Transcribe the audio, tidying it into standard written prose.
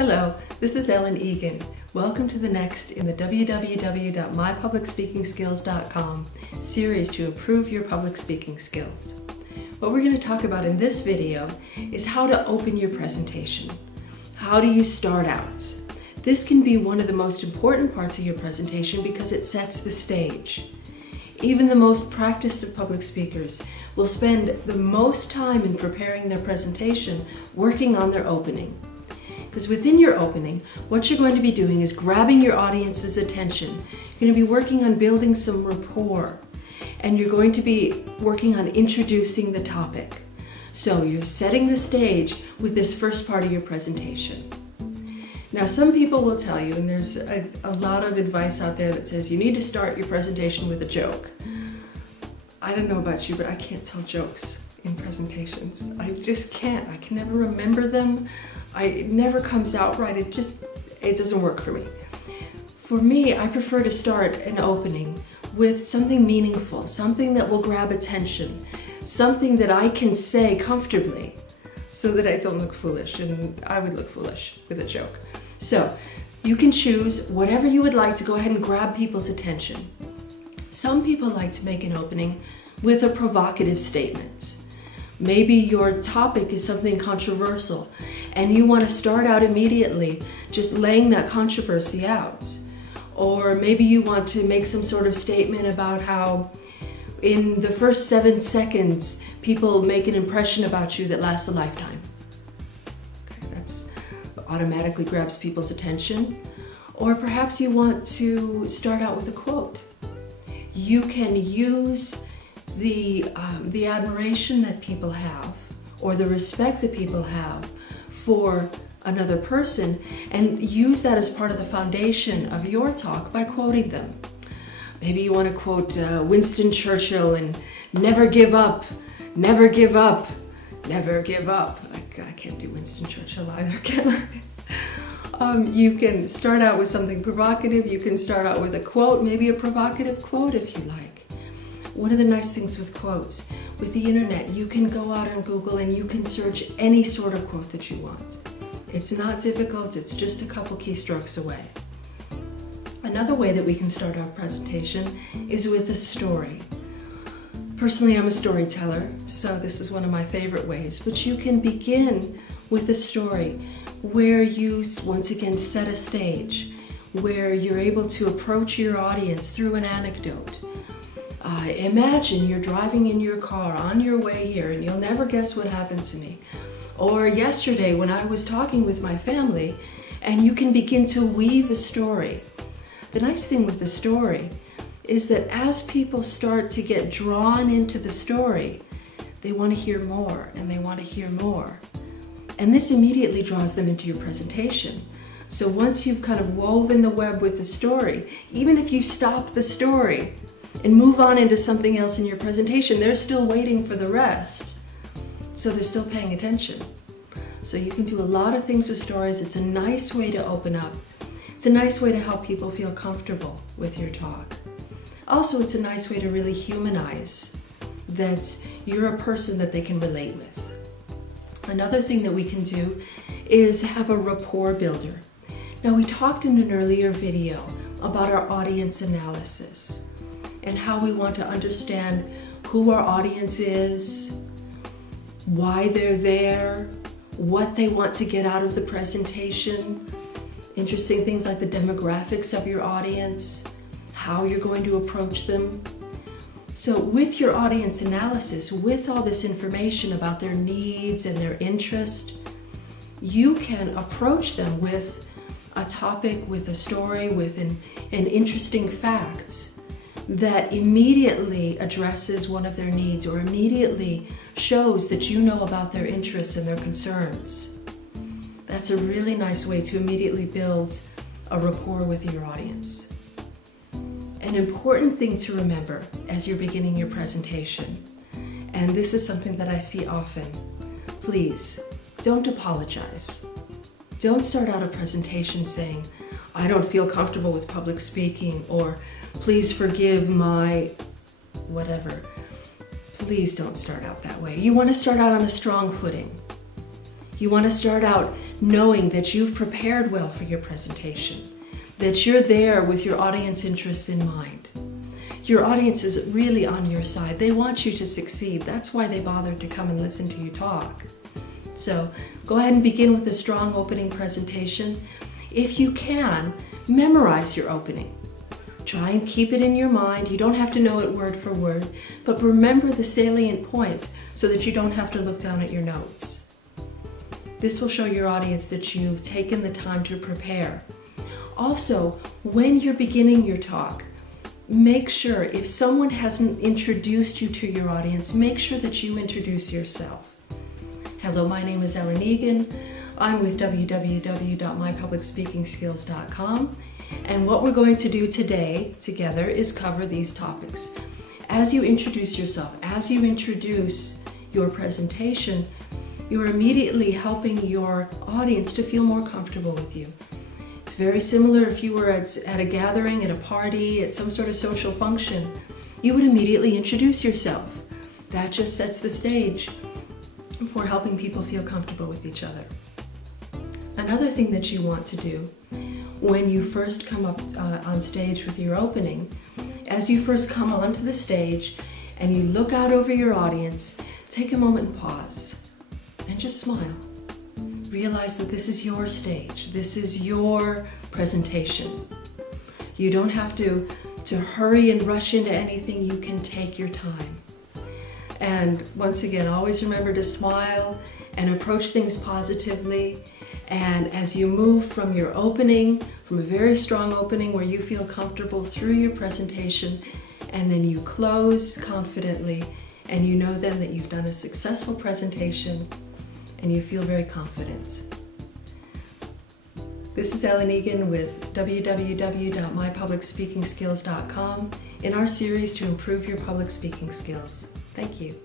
Hello, this is Ellen Egan. Welcome to the next in the www.mypublicspeakingskills.com series to improve your public speaking skills. What we're going to talk about in this video is how to open your presentation. How do you start out? This can be one of the most important parts of your presentation because it sets the stage. Even the most practiced of public speakers will spend the most time in preparing their presentation working on their opening. Because within your opening, what you're going to be doing is grabbing your audience's attention. You're going to be working on building some rapport, and you're going to be working on introducing the topic. So you're setting the stage with this first part of your presentation. Now, some people will tell you, and there's a lot of advice out there that says you need to start your presentation with a joke. I don't know about you, but I can't tell jokes in presentations. I just can't. I can never remember them. It never comes out right. It doesn't work for me. For me, I prefer to start an opening with something meaningful, something that will grab attention, something that I can say comfortably so that I don't look foolish, and I would look foolish with a joke. So you can choose whatever you would like to go ahead and grab people's attention. Some people like to make an opening with a provocative statement. Maybe your topic is something controversial and you want to start out immediately just laying that controversy out. Or maybe you want to make some sort of statement about how in the first 7 seconds people make an impression about you that lasts a lifetime. Okay, that's automatically grabs people's attention. Or perhaps you want to start out with a quote. You can use the admiration that people have or the respect that people have for another person and use that as part of the foundation of your talk by quoting them. Maybe you want to quote Winston Churchill and never give up, never give up, never give up. I can't do Winston Churchill either, can I? You can start out with something provocative. You can start out with a quote, maybe a provocative quote if you like. One of the nice things with quotes, with the internet, you can go out on Google and you can search any sort of quote that you want. It's not difficult, it's just a couple keystrokes away. Another way that we can start our presentation is with a story. Personally, I'm a storyteller, so this is one of my favorite ways, but you can begin with a story where you once again set a stage, where you're able to approach your audience through an anecdote. Imagine you're driving in your car on your way here and you'll never guess what happened to me. Or yesterday when I was talking with my family, and you can begin to weave a story. The nice thing with the story is that as people start to get drawn into the story, they want to hear more and they want to hear more. And this immediately draws them into your presentation. So once you've kind of woven the web with the story, even if you stop the story and move on into something else in your presentation, they're still waiting for the rest. So they're still paying attention. So you can do a lot of things with stories. It's a nice way to open up. It's a nice way to help people feel comfortable with your talk. Also, it's a nice way to really humanize that you're a person that they can relate with. Another thing that we can do is have a rapport builder. Now, we talked in an earlier video about our audience analysis and how we want to understand who our audience is, why they're there, what they want to get out of the presentation, interesting things like the demographics of your audience, how you're going to approach them. So with your audience analysis, with all this information about their needs and their interest, you can approach them with a topic, with a story, with an interesting fact that immediately addresses one of their needs or immediately shows that you know about their interests and their concerns. That's a really nice way to immediately build a rapport with your audience. An important thing to remember as you're beginning your presentation, and this is something that I see often, please don't apologize. Don't start out a presentation saying, I don't feel comfortable with public speaking, or please forgive my whatever. Please don't start out that way. You want to start out on a strong footing. You want to start out knowing that you've prepared well for your presentation, that you're there with your audience interests in mind. Your audience is really on your side. They want you to succeed. That's why they bothered to come and listen to you talk. So go ahead and begin with a strong opening presentation. If you can, memorize your opening. Try and keep it in your mind. You don't have to know it word for word, but remember the salient points so that you don't have to look down at your notes. This will show your audience that you've taken the time to prepare. Also, when you're beginning your talk, make sure, if someone hasn't introduced you to your audience, make sure that you introduce yourself. Hello, my name is Ellen Egan. I'm with www.mypublicspeakingskills.com, and what we're going to do today together is cover these topics. As you introduce yourself, as you introduce your presentation, you're immediately helping your audience to feel more comfortable with you. It's very similar if you were at a gathering, at a party, at some sort of social function. You would immediately introduce yourself. That just sets the stage for helping people feel comfortable with each other. Another thing that you want to do when you first come up on stage with your opening, as you first come onto the stage and you look out over your audience, take a moment and pause. And just smile. Realize that this is your stage. This is your presentation. You don't have to hurry and rush into anything. You can take your time. And once again, always remember to smile and approach things positively. And as you move from your opening, from a very strong opening where you feel comfortable through your presentation, and then you close confidently, and you know then that you've done a successful presentation, and you feel very confident. This is Ellen Egan with www.mypublicspeakingskills.com in our series to improve your public speaking skills. Thank you.